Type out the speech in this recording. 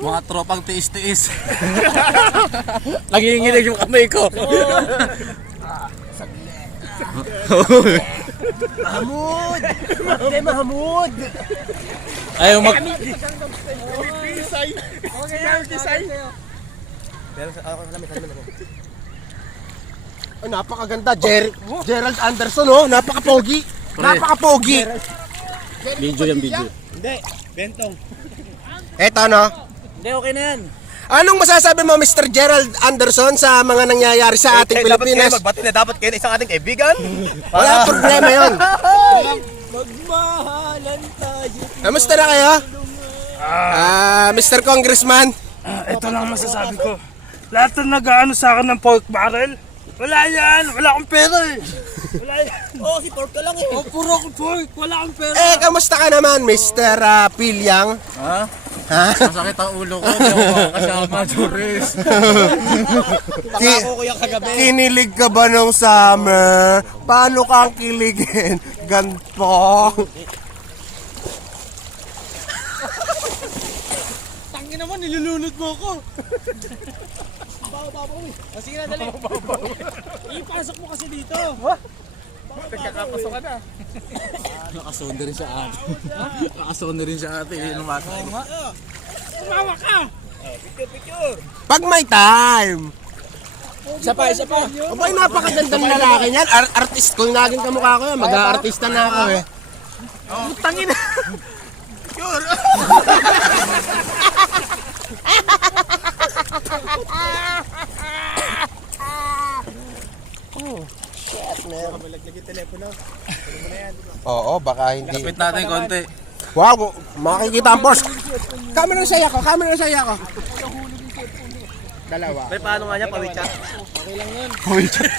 Mga tropang tiis-tiis. Nanginginig yung kamay ko. Mahmud! Mate Mahmud! Ayaw mag... Kisay! Kisay! Pero ako namin ako. Ay, napakaganda. Gerald Anderson, oh. Napaka-pogi. Napaka-pogi. Video yan, video. Hindi, bentong. Eto, no? Hindi, okay na yan. Anong masasabi mo, Mr. Gerald Anderson, sa mga nangyayari sa ating Pilipinas? Magbati na dapat kayo isang ating kaibigan. Wala problema yun. Magmahalan tayo. Kamusta na kayo? Mr. Congressman? Ito lang ang masasabi ko. Lahat na nag-ano sa akin ng pork barrel, wala yan. Wala akong pera eh. Wala yan. Oo, si Pork ka lang eh. Oh, puro akong pork. Wala akong pera. Kamusta ka naman, Mr. Pilyang? Ha? Ha? Masakit ang ulo ko. Hindi ako makakasama, Doris. Pangako ko yung kagabi. Kinilig ka ba nung summer? Paano kang kiligin? Ganto. Tangin naman, nilulunod mo ako. Sige na, dali. Ipasok mo kasi dito. Nagkakapasok ka na. Nakasonda rin siya ate. Nakasonda rin siya ate. Tumawa ka. Picture. Pag may time. Isa pa. Abay, napakagandang lalaki niyan. Artist ko, naging kamukha ko yan. Mag-aartista na ako eh. Tangin na. Oo, baka hindi. Kapit natin konti. Wow, makikita ang boss. Camera saya ko, camera saya ko. Dalawa. Pero paano nga niya, pawichat? Pawichat.